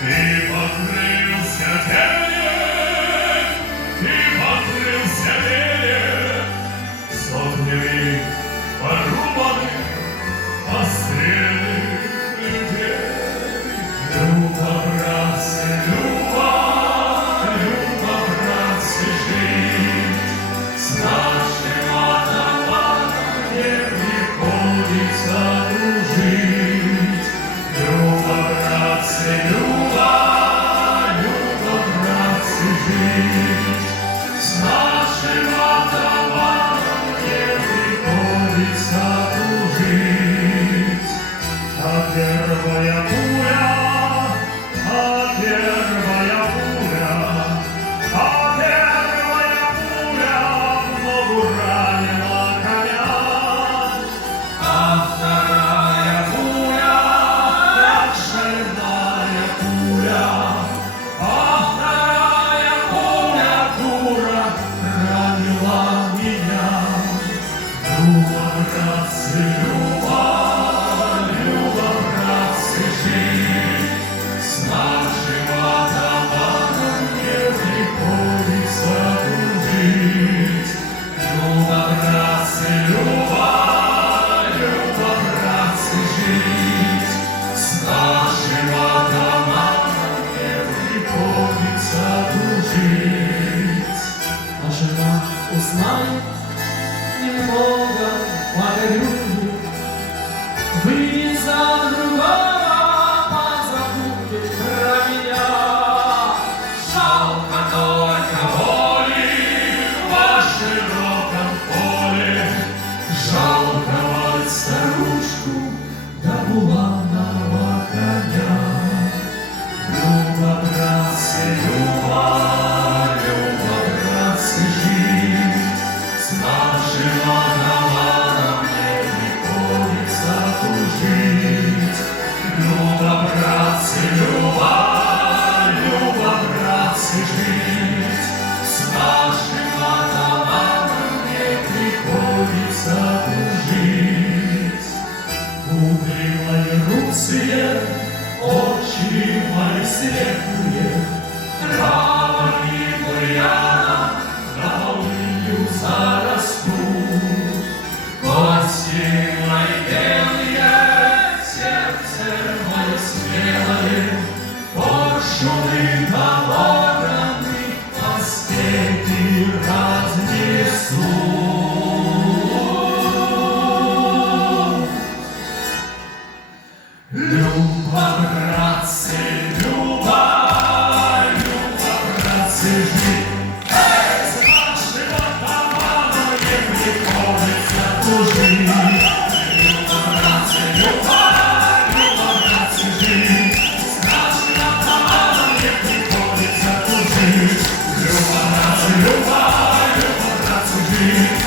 Ты покрылся тенем, ты покрылся велем, сотнями порубанных, постреленных людей. Люба, братцы, Люба, Люба, братцы, жить с нашим атаманом не приходится дружить. Люба, братцы, Люба, Люба, братцы, жить с нашим атаманом не приходится дружить. А первая пуля, а первая пуля, а первая пуля в ногу ранила коня, а вторая пуля, как шальная пуля, а вторая пуля, дура, ранила меня. Люба, братцы, Люба, Люба, братцы, жить с нашим атаманом не приходится дружить. Люба, братцы, Люба, Люба, братцы, жить с нашим атаманом не приходится дружить. А жена узнает, немного погорюет, выйдет за другого, позабудет про меня. Жалко только воли во широком поле, жалко Старушку да буланого коня. Люба, братцы, Люба, Люба, братцы, жить с нашим атаманом не приходится дружить. Люба, братцы, Люба, Люба, братцы, жить с нашим атаманом не приходится дружить. Угрюмые русые, очи мои светлые, травами бурьяна на полынью зарастут. Кости мои белые, сердце мое смелое, поршуны дорогами по степи разнесут. Люба, братцы, Люба, Люба, братцы, жить с нашим атаманом не приходится дружить. Люба, братцы, Люба, Люба, братцы, жить с нашим атаманом не приходится дружить. Люба, братцы, Люба, Люба, братцы, жить